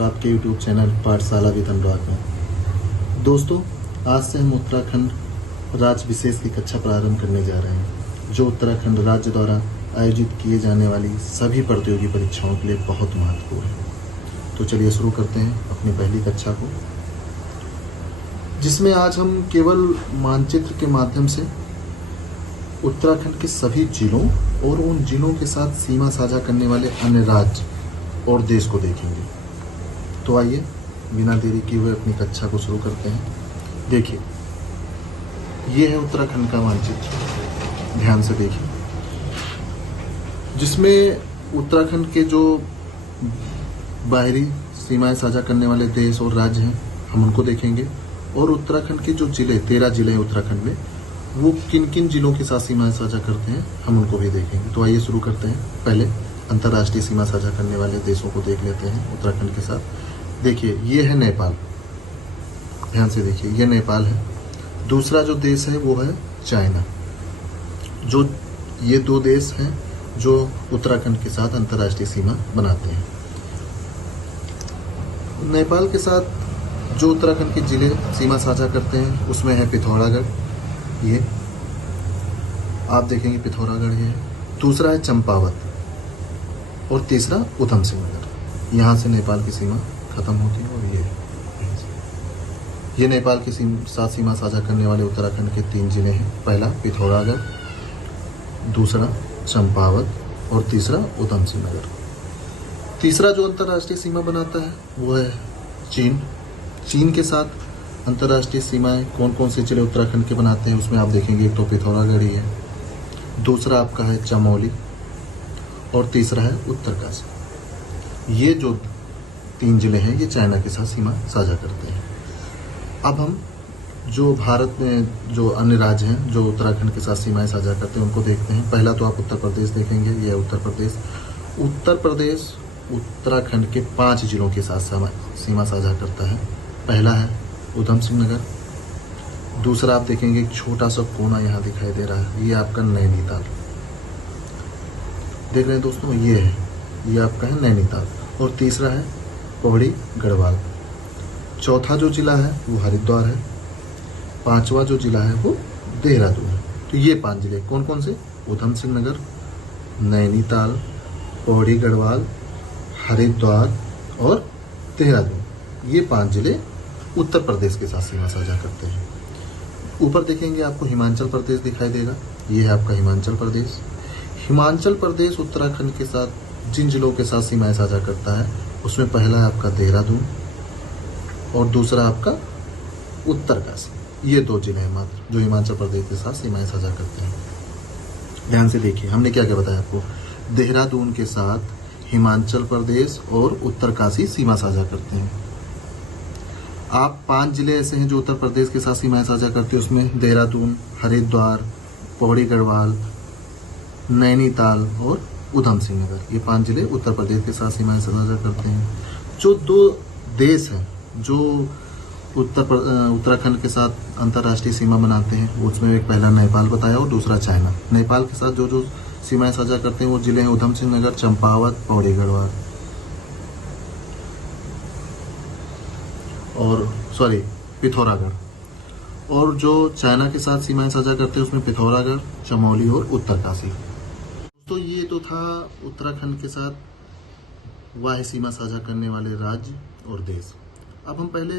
आपका आपके YouTube channel पाठशाला विद अनुराग में। दोस्तों, आज से हम उत्तराखंड राज्य विशेष की कक्षा प्रारंभ करने जा रहे हैं, जो उत्तराखंड राज्य द्वारा आयोजित किए जाने वाली सभी प्रतियोगी परीक्षाओं के लिए बहुत महत्वपूर्ण है। तो चलिए शुरू करते हैं अपनी पहली कक्षा को, जिसमें आज हम केवल मानचित्र के माध्यम से उत्तराखंड के सभी जिलों और उन जिलों के साथ सीमा साझा करने वाले अन्य राज्य और देश को देखेंगे। तो आइए बिना देरी किए हुए अपनी कक्षा को शुरू करते हैं। देखिए, ये है उत्तराखंड का मानचित्र, ध्यान से देखिए, जिसमें उत्तराखंड के जो बाहरी सीमाएं साझा करने वाले देश और राज्य हैं हम उनको देखेंगे, और उत्तराखंड के जो जिले 13 जिले हैं उत्तराखंड में, वो किन किन जिलों के साथ सीमाएं साझा करते हैं हम उनको भी देखेंगे। तो आइए शुरू करते हैं। पहले अंतर्राष्ट्रीय सीमा साझा करने वाले देशों को देख लेते हैं उत्तराखंड के साथ। देखिए, ये है नेपाल, ध्यान से देखिए, ये नेपाल है। दूसरा जो देश है वो है चाइना। जो ये दो देश हैं जो उत्तराखंड के साथ अंतर्राष्ट्रीय सीमा बनाते हैं। नेपाल के साथ जो उत्तराखंड के जिले सीमा साझा करते हैं उसमें है पिथौरागढ़, ये आप देखेंगे पिथौरागढ़ ये है। दूसरा है चंपावत और तीसरा उधम सिंह नगर। यहाँ से नेपाल की सीमा खत्म होती है और ये नेपाल के साथ सीमा साझा करने वाले उत्तराखंड के 3 जिले हैं। पहला पिथौरागढ़, दूसरा चंपावत और तीसरा उधम सिंह नगर। तीसरा जो अंतर्राष्ट्रीय सीमा बनाता है वो है चीन। चीन के साथ अंतर्राष्ट्रीय सीमाएं कौन कौन से जिले उत्तराखंड के बनाते हैं उसमें आप देखेंगे, एक तो पिथौरागढ़ ही है, दूसरा आपका है चमोली और तीसरा है उत्तरकाशी। ये जो 3 जिले हैं ये चाइना के साथ सीमा साझा करते हैं। अब हम जो भारत में जो अन्य राज्य हैं जो उत्तराखंड के साथ सीमाएं साझा करते हैं उनको देखते हैं। पहला तो आप उत्तर प्रदेश देखेंगे, ये है उत्तर प्रदेश। उत्तर प्रदेश उत्तराखंड के 5 जिलों के साथ सीमा साझा करता है। पहला है उधम सिंह नगर, दूसरा आप देखेंगे एक छोटा सा कोना यहाँ दिखाई दे रहा है, ये आपका नैनीताल, देख रहे हैं दोस्तों, ये है, ये आपका है नैनीताल, और तीसरा है पौड़ी गढ़वाल। चौथा जो जिला है वो हरिद्वार है, पांचवा जो जिला है वो देहरादून है। तो ये 5 जिले कौन कौन से? उधम सिंह नगर, नैनीताल, पौड़ी गढ़वाल, हरिद्वार और देहरादून। ये 5 जिले उत्तर प्रदेश के साथ सीमा साझा करते हैं। ऊपर देखेंगे आपको हिमाचल प्रदेश दिखाई देगा, ये है आपका हिमाचल प्रदेश। हिमाचल प्रदेश उत्तराखंड के साथ जिन जिलों के साथ सीमाएं साझा करता है उसमें पहला है आपका देहरादून और दूसरा आपका उत्तरकाशी। ये 2 जिले हैं मात्र जो हिमाचल प्रदेश के साथ सीमाएं साझा करते हैं। ध्यान से देखिए, हमने क्या क्या बताया आपको। देहरादून के साथ हिमाचल प्रदेश और उत्तरकाशी सीमा साझा करते हैं। आप 5 जिले ऐसे हैं जो उत्तर प्रदेश के साथ सीमाएं साझा करते हैं, उसमें देहरादून, हरिद्वार, पौड़ी गढ़वाल, नैनीताल और उधम सिंह नगर। ये 5 जिले उत्तर प्रदेश के साथ सीमाएं साझा करते हैं। जो 2 देश हैं जो उत्तराखंड के साथ अंतर्राष्ट्रीय सीमा बनाते हैं उसमें एक पहला नेपाल बताया और दूसरा चाइना। नेपाल के साथ जो सीमाएं साझा करते हैं वो जिले हैं उधम सिंह नगर, चंपावत, पौड़ी गढ़वाल और पिथौरागढ़। और जो चाइना के साथ सीमाएं साझा करते हैं उसमें पिथौरागढ़, चमोली और उत्तरकाशी। तो ये तो था उत्तराखंड के साथ वाह्य सीमा साझा करने वाले राज्य और देश। अब हम पहले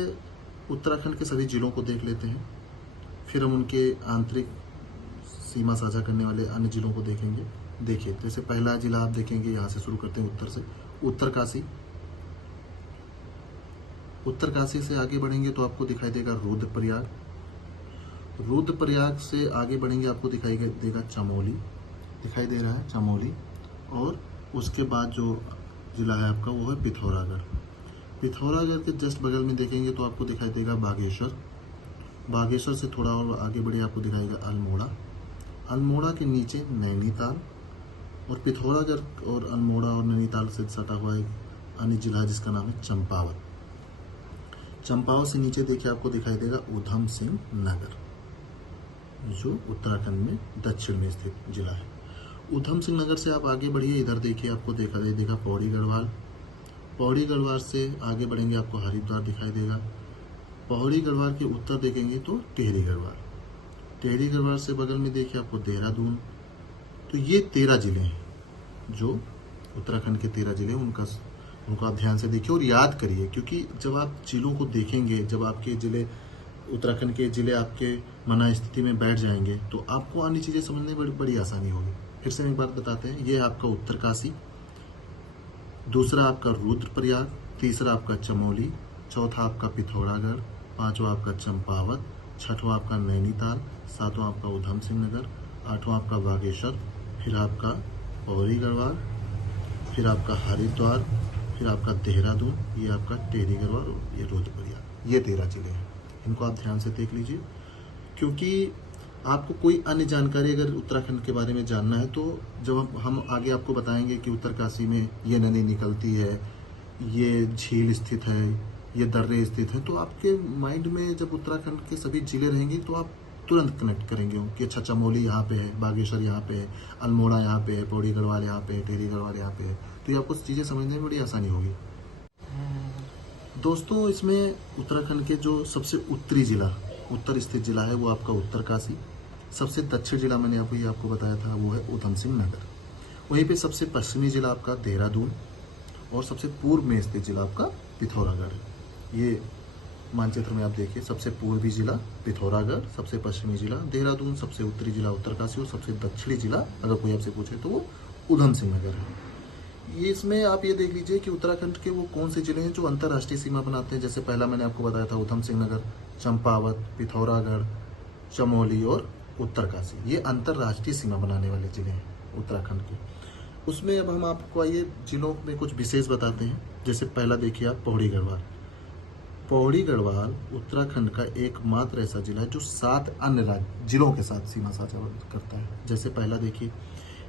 उत्तराखंड के सभी जिलों को देख लेते हैं, फिर हम उनके आंतरिक सीमा साझा करने वाले अन्य जिलों को देखेंगे। देखिए, जैसे पहला जिला आप देखेंगे, यहाँ से शुरू करते हैं उत्तर से, उत्तरकाशी। उत्तरकाशी से आगे बढ़ेंगे तो आपको दिखाई देगा रुद्रप्रयाग। रुद्रप्रयाग से आगे बढ़ेंगे आपको दिखाई देगा चमोली, दिखाई दे रहा है चमोली। और उसके बाद जो जिला है आपका वो है पिथौरागढ़। पिथौरागढ़ के जस्ट बगल में देखेंगे तो आपको दिखाई देगा बागेश्वर। बागेश्वर से थोड़ा और आगे बढ़े आपको दिखाएगा अल्मोड़ा। अल्मोड़ा के नीचे नैनीताल, और पिथौरागढ़ और अल्मोड़ा और नैनीताल से सटा हुआ एक अन्य जिला जिसका नाम है चंपावत। चंपावत से नीचे देखिए आपको दिखाई देगा उधम सिंह नगर, जो उत्तराखंड में दक्षिण में स्थित जिला है। उधम सिंह नगर से आप आगे बढ़िए, इधर देखिए आपको देखा पौड़ी गढ़वाल, पौड़ी गढ़वाल से आगे बढ़ेंगे आपको हरिद्वार दिखाई देगा। पौड़ी गढ़वाल के उत्तर देखेंगे तो टिहरी गढ़वाल। टिहरी गढ़वाल से बगल में देखिए आपको देहरादून। तो ये 13 जिले हैं जो उत्तराखंड के 13 जिले, उनको आप ध्यान से देखिए और याद करिए, क्योंकि जब आप जिलों को देखेंगे, जब आपके जिले, उत्तराखंड के जिले आपके मना स्थिति में बैठ जाएंगे तो आपको अन्य चीज़ें समझने में बड़ी आसानी होगी। फिर से एक बात बताते हैं, ये आपका उत्तरकाशी, दूसरा आपका रुद्रप्रयाग, तीसरा आपका चमोली, चौथा आपका पिथौरागढ़, पांचवा आपका चंपावत, छठवां आपका नैनीताल, सातवां आपका उधम सिंह नगर, आठवां आपका बागेश्वर, फिर आपका पौड़ी गढ़वाल, फिर आपका हरिद्वार, फिर आपका देहरादून, ये आपका टिहरी गढ़वाल और ये रुद्रप्रयाग। ये 13 जिले हैं, इनको आप ध्यान से देख लीजिए, क्योंकि आपको कोई अन्य जानकारी अगर उत्तराखंड के बारे में जानना है तो जब हम आगे आपको बताएंगे कि उत्तरकाशी में ये नदी निकलती है, ये झील स्थित है, ये दर्रे स्थित हैं, तो आपके माइंड में जब उत्तराखंड के सभी जिले रहेंगे तो आप तुरंत कनेक्ट करेंगे कि अच्छा चमोली यहाँ पे है, बागेश्वर यहाँ पे है, अल्मोड़ा यहाँ पे है, पौड़ी गढ़वाल यहाँ पे है, टिहरी गढ़वाल यहाँ पे है। तो ये आपको चीज़ें समझने में बड़ी आसानी होगी। दोस्तों, इसमें उत्तराखंड के जो सबसे उत्तरी जिला, उत्तर स्थित जिला है वो आपका उत्तरकाशी। सबसे दक्षिण जिला मैंने आपको बताया था वो है उधम सिंह नगर। वहीं पे सबसे पश्चिमी जिला आपका देहरादून और सबसे पूर्व में स्थित जिला आपका पिथौरागढ़ है। ये मानचित्र में आप देखिए, सबसे पूर्वी जिला पिथौरागढ़, सबसे पश्चिमी जिला देहरादून, सबसे उत्तरी जिला उत्तरकाशी और सबसे दक्षिणी जिला अगर कोई आपसे पूछे तो वो उधम सिंह नगर है। ये इसमें आप ये देख लीजिए कि उत्तराखंड के वो कौन से जिले हैं जो अंतर्राष्ट्रीय सीमा बनाते हैं। जैसे पहला मैंने आपको बताया था उधम सिंह नगर, चंपावत, पिथौरागढ़, चमोली और उत्तरकाशी, ये अंतर्राष्ट्रीय सीमा बनाने वाले जिले हैं उत्तराखंड के। उसमें अब हम आपको आइए जिलों में कुछ विशेष बताते हैं। जैसे पहला देखिए आप पौड़ी गढ़वाल। पौड़ी गढ़वाल उत्तराखंड का एकमात्र ऐसा जिला है जो 7 अन्य जिलों के साथ सीमा साझा करता है। जैसे पहला देखिए,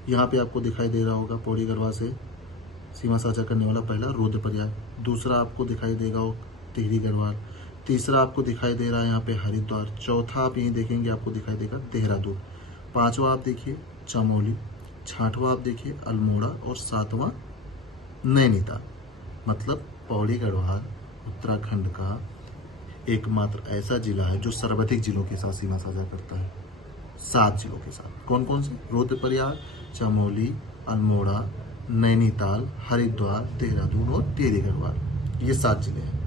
यहाँ पे आपको दिखाई दे रहा होगा पौड़ी गढ़वाल से सीमा साझा करने वाला पहला रुद्रप्रयाग, दूसरा आपको दिखाई देगा टिहरी गढ़वाल, तीसरा आपको दिखाई दे रहा है यहाँ पे हरिद्वार, चौथा आप यहीं देखेंगे आपको दिखाई देगा देहरादून, पांचवा आप देखिए चमोली, छठवां आप देखिए अल्मोड़ा और सातवां नैनीताल। मतलब पौड़ी गढ़वाल उत्तराखंड का एकमात्र ऐसा जिला है जो सर्वाधिक जिलों के साथ सीमा साझा करता है, 7 जिलों के साथ। कौन कौन से? रुद्रप्रयाग, चमोली, अल्मोड़ा, नैनीताल, हरिद्वार, देहरादून और टिहरी गढ़वाल, ये 7 जिले हैं।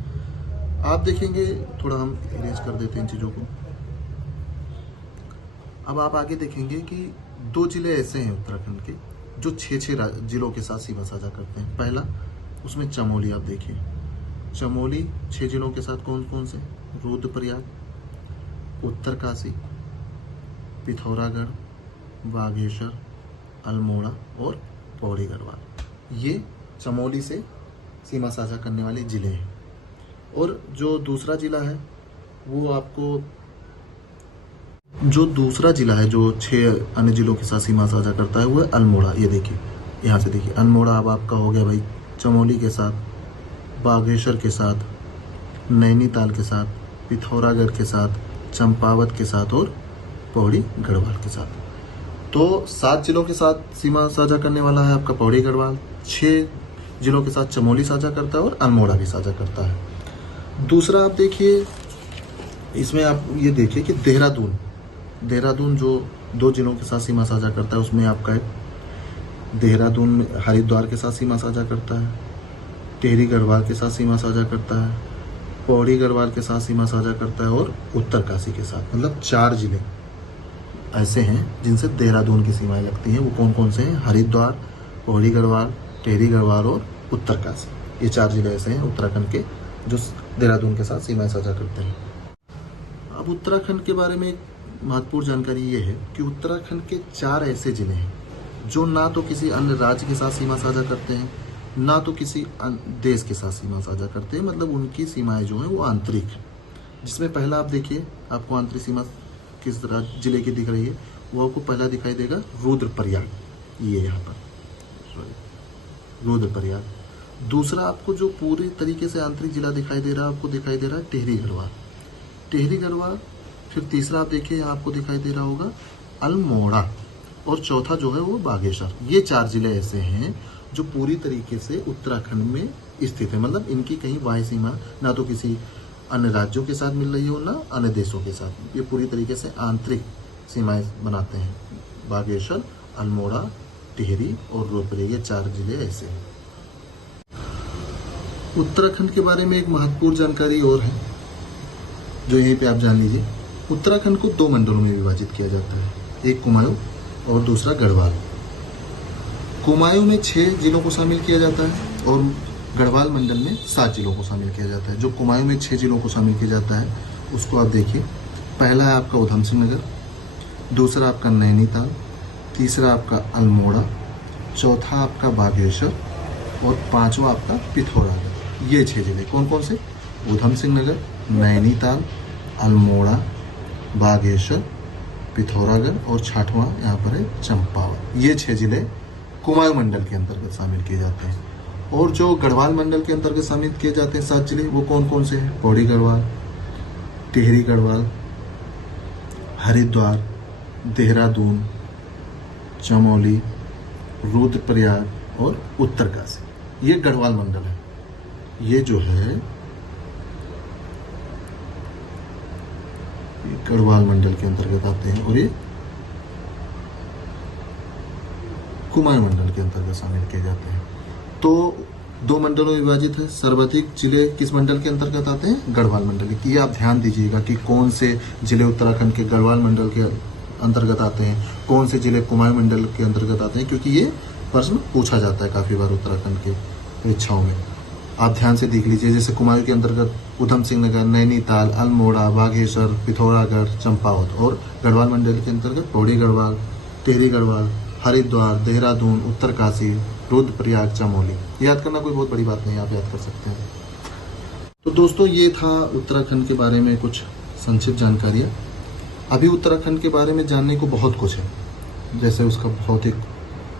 आप देखेंगे, थोड़ा हम इरेज कर देते हैं इन चीज़ों को। अब आप आगे देखेंगे कि 2 जिले ऐसे हैं उत्तराखंड के जो 6 जिलों के साथ सीमा साझा करते हैं। पहला उसमें चमोली, आप देखिए चमोली 6 जिलों के साथ कौन कौन से? रुद्रप्रयाग, उत्तरकाशी, पिथौरागढ़, बागेश्वर, अल्मोड़ा और पौड़ी गढ़वाल, ये चमोली से सीमा साझा करने वाले जिले हैं। और जो दूसरा जिला है वो आपको, जो दूसरा जिला है जो 6 अन्य जिलों के साथ सीमा साझा करता है वो है अल्मोड़ा। ये देखिए, यहाँ से देखिए अल्मोड़ा अब आपका हो गया भाई चमोली के साथ, बागेश्वर के साथ, नैनीताल के साथ, पिथौरागढ़ के साथ, चंपावत के साथ और पौड़ी गढ़वाल के साथ। तो 7 जिलों के साथ सीमा साझा करने वाला है आपका पौड़ी गढ़वाल, 6 जिलों के साथ चमोली साझा करता है और अल्मोड़ा भी साझा करता है। दूसरा आप देखिए, इसमें आप ये देखिए कि देहरादून जो 2 जिलों के साथ सीमा साझा करता है, उसमें आपका देहरादून हरिद्वार के साथ सीमा साझा करता है, टिहरी गढ़वाल के साथ सीमा साझा करता है, पौड़ी गढ़वाल के साथ सीमा साझा करता है और उत्तरकाशी के साथ। मतलब 4 जिले ऐसे हैं जिनसे देहरादून की सीमाएं लगती हैं। वो कौन कौन से हैं? हरिद्वार, पौड़ी गढ़वाल, टिहरी गढ़वाल और उत्तरकाशी। ये 4 जिले ऐसे हैं उत्तराखंड के जो देहरादून के साथ सीमाएं साझा करते हैं। अब उत्तराखंड के बारे में एक महत्वपूर्ण जानकारी ये है कि उत्तराखंड के 4 ऐसे जिले हैं जो ना तो किसी अन्य राज्य के साथ सीमा साझा करते हैं, ना तो किसी देश के साथ सीमा साझा करते हैं। मतलब उनकी सीमाएं जो हैं वो आंतरिक हैं। जिसमें पहला आप देखिए, आपको आंतरिक सीमा किस जिले की दिख रही है, वो आपको पहला दिखाई देगा रुद्रप्रयाग, ये यहाँ पर रुद्रप्रयाग। दूसरा आपको जो पूरी तरीके से आंतरिक जिला दिखाई दे रहा है, आपको दिखाई दे रहा है टिहरी गढ़वाल। फिर तीसरा आप देखिए, यहाँ आपको दिखाई दे रहा होगा अल्मोड़ा और चौथा जो है वो बागेश्वर। ये 4 जिले ऐसे हैं जो पूरी तरीके से उत्तराखंड में स्थित है, मतलब इनकी कहीं वायु सीमा ना तो किसी अन्य राज्यों के साथ मिल रही हो ना अन्य देशों के साथ। ये पूरी तरीके से आंतरिक सीमाएं बनाते हैं। बागेश्वर, अल्मोड़ा, टिहरी और रुद्रप्रयाग, ये 4 जिले ऐसे हैं। उत्तराखंड के बारे में एक महत्वपूर्ण जानकारी और है जो यहीं पे आप जान लीजिए। उत्तराखंड को 2 मंडलों में विभाजित किया जाता है, एक कुमाऊं और दूसरा गढ़वाल। कुमाऊं में 6 जिलों को शामिल किया जाता है और गढ़वाल मंडल में 7 जिलों को शामिल किया जाता है। जो कुमाऊं में 6 जिलों को शामिल किया जाता है उसको आप देखिए। पहला है आपका उधम सिंह नगर, दूसरा आपका नैनीताल, तीसरा आपका अल्मोड़ा, चौथा आपका बागेश्वर और 5वां आपका पिथौरागढ़। ये 6 जिले कौन कौन से? उधम सिंह नगर, नैनीताल, अल्मोड़ा, बागेश्वर, पिथौरागढ़ और 6वां यहाँ पर है चंपावत। ये 6 जिले कुमाऊं मंडल के अंतर्गत शामिल किए जाते हैं। और जो गढ़वाल मंडल के अंतर्गत शामिल किए जाते हैं 7 जिले, वो कौन कौन से हैं? पौड़ी गढ़वाल, टिहरी गढ़वाल, हरिद्वार, देहरादून, चमोली, रुद्रप्रयाग और उत्तरकाशी। ये गढ़वाल मंडल है। ये जो है ये गढ़वाल मंडल के अंतर्गत आते हैं और ये कुमाऊं मंडल के अंतर्गत शामिल किए जाते हैं। तो 2 मंडलों में विभाजित है। सर्वाधिक जिले किस मंडल के अंतर्गत आते हैं? गढ़वाल मंडल के। ये आप ध्यान दीजिएगा कि कौन से जिले उत्तराखंड के गढ़वाल मंडल के अंतर्गत आते हैं, कौन से जिले कुमाऊं मंडल के अंतर्गत आते हैं, क्योंकि ये प्रश्न पूछा जाता है काफ़ी बार उत्तराखंड के परीक्षाओं में। आप ध्यान से देख लीजिए। जैसे कुमाऊं के अंतर्गत उधम सिंह नगर, नैनीताल, अल्मोड़ा, बागेश्वर, पिथौरागढ़, चंपावत और गढ़वाल मंडल के अंतर्गत पौड़ी गढ़वाल, टिहरी गढ़वाल, हरिद्वार, देहरादून, उत्तरकाशी, रुद्रप्रयाग, चमोली। याद करना कोई बहुत बड़ी बात नहीं, आप याद कर सकते हैं। तो दोस्तों ये था उत्तराखंड के बारे में कुछ संक्षिप्त जानकारियाँ। अभी उत्तराखंड के बारे में जानने को बहुत कुछ है, जैसे उसका भौतिक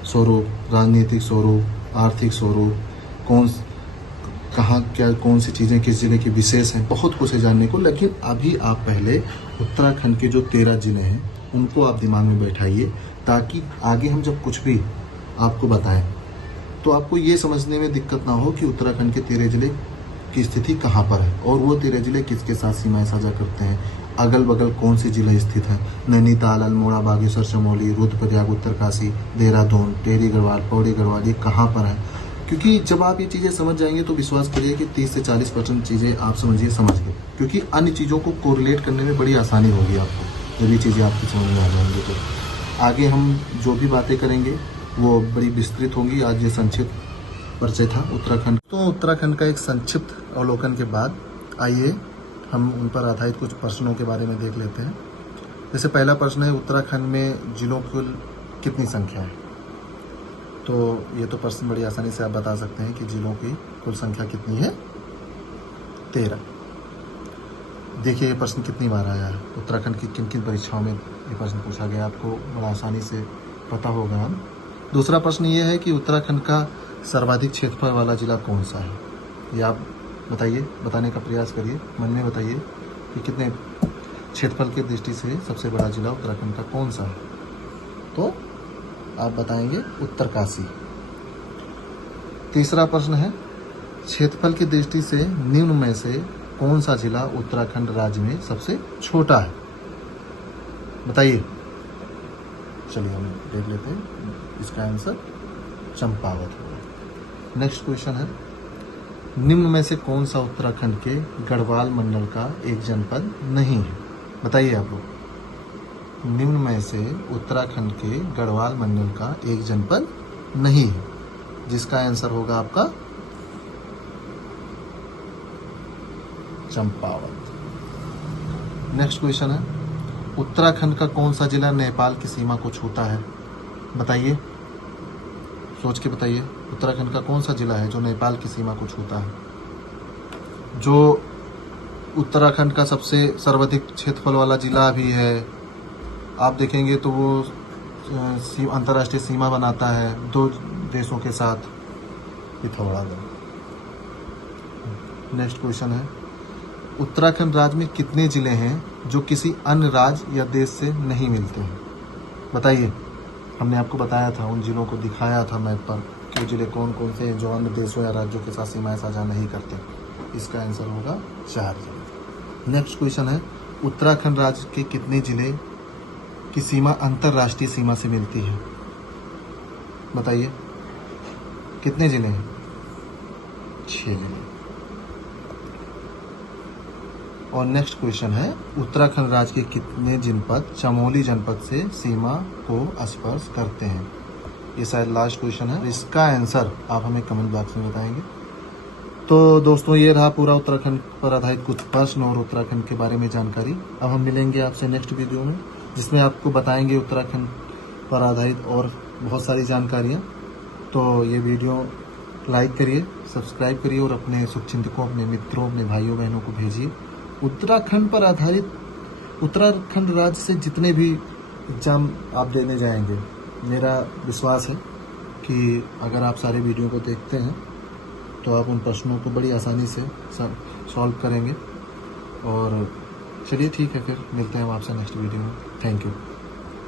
स्वरूप, राजनीतिक स्वरूप, आर्थिक स्वरूप, कहाँ क्या कौन सी चीज़ें किस जिले की विशेष हैं, बहुत कुछ है जानने को। लेकिन अभी आप पहले उत्तराखंड के जो 13 जिले हैं उनको आप दिमाग में बैठाइए, ताकि आगे हम जब कुछ भी आपको बताएं तो आपको ये समझने में दिक्कत ना हो कि उत्तराखंड के 13 जिले की स्थिति कहाँ पर है और वो 13 जिले किसके साथ सीमाएं साझा करते हैं, अगल बगल कौन से जिले स्थित हैं। नैनीताल, अल्मोड़ा, बागेश्वर, चमोली, रुद्रप्रयाग, उत्तरकाशी, देहरादून, टिहरी गढ़वाल, पौड़ी गढ़वाल, ये कहाँ पर है। क्योंकि जब आप ये चीज़ें समझ जाएंगे तो विश्वास करिए कि 30 से 40% चीज़ें आप समझ गए, क्योंकि अन्य चीज़ों को कोरिलेट करने में बड़ी आसानी होगी आपको जब ये चीज़ें आपकी समझ में आ जाएंगी। तो आगे हम जो भी बातें करेंगे वो बड़ी विस्तृत होंगी। आज ये संक्षिप्त परिचय था उत्तराखंड। तो उत्तराखंड का एक संक्षिप्त अवलोकन के बाद आइए हम उन पर आधारित कुछ प्रश्नों के बारे में देख लेते हैं। जैसे पहला प्रश्न है, उत्तराखंड में जिलों की कुल कितनी संख्या है? तो ये तो प्रश्न बड़ी आसानी से आप बता सकते हैं कि जिलों की कुल संख्या कितनी है? 13। देखिए ये प्रश्न कितनी बार आया है, उत्तराखंड की किन किन परीक्षाओं में ये प्रश्न पूछा गया, आपको बड़ा आसानी से पता होगा। दूसरा प्रश्न ये है कि उत्तराखंड का सर्वाधिक क्षेत्रफल वाला जिला कौन सा है? ये आप बताइए, बताने का प्रयास करिए, मन में बताइए कि कितने क्षेत्रफल की दृष्टि से सबसे बड़ा जिला उत्तराखंड का कौन सा है। तो आप बताएंगे उत्तरकाशी। तीसरा प्रश्न है, क्षेत्रफल की दृष्टि से निम्न में से कौन सा जिला उत्तराखंड राज्य में सबसे छोटा है? बताइए। चलिए हम देख लेते हैं, इसका आंसर चंपावत होगा। नेक्स्ट क्वेश्चन है, निम्न में से कौन सा उत्तराखंड के गढ़वाल मंडल का एक जनपद नहीं है? बताइए आप लोग। निम्न में से उत्तराखंड के गढ़वाल मंडल का एक जनपद नहीं है, जिसका आंसर होगा आपका चंपावत। नेक्स्ट क्वेश्चन है, उत्तराखंड का कौन सा जिला नेपाल की सीमा को छूता है? बताइए, सोच के बताइए। उत्तराखंड का कौन सा जिला है जो नेपाल की सीमा को छूता है? जो उत्तराखंड का सबसे सर्वाधिक क्षेत्रफल वाला जिला भी है, आप देखेंगे तो वो अंतर्राष्ट्रीय सीमा बनाता है 2 देशों के साथ, पिथौरागढ़। नेक्स्ट क्वेश्चन है, उत्तराखंड राज्य में कितने जिले हैं जो किसी अन्य राज्य या देश से नहीं मिलते हैं? बताइए। हमने आपको बताया था, उन जिलों को दिखाया था मैप पर वो जिले कौन कौन से हैं जो अन्य देशों या राज्यों के साथ सीमाएं साझा नहीं करते? इसका आंसर होगा 4 जिले। नेक्स्ट क्वेश्चन है, उत्तराखंड राज्य के कितने जिले की सीमा अंतर्राष्ट्रीय सीमा से मिलती है? बताइए कितने जिले हैं? 6 जिले। और नेक्स्ट क्वेश्चन है, उत्तराखंड राज्य के कितने जनपद चमोली जनपद से सीमा को स्पर्श करते हैं? ये शायद लास्ट क्वेश्चन है, इसका आंसर आप हमें कमेंट बॉक्स में बताएंगे। तो दोस्तों ये रहा पूरा उत्तराखंड पर आधारित कुछ प्रश्न और उत्तराखंड के बारे में जानकारी। अब हम मिलेंगे आपसे नेक्स्ट वीडियो में, जिसमें आपको बताएंगे उत्तराखंड पर आधारित और बहुत सारी जानकारियाँ। तो ये वीडियो लाइक करिए, सब्सक्राइब करिए और अपने शुभचिंतकों, अपने मित्रों, अपने भाइयों बहनों को भेजिए। उत्तराखंड पर आधारित उत्तराखंड राज्य से जितने भी एग्जाम आप देने जाएंगे, मेरा विश्वास है कि अगर आप सारे वीडियो को देखते हैं तो आप उन प्रश्नों को बड़ी आसानी से सॉल्व करेंगे। और चलिए ठीक है, फिर मिलते हैं हम आपसे नेक्स्ट वीडियो में। Thank you.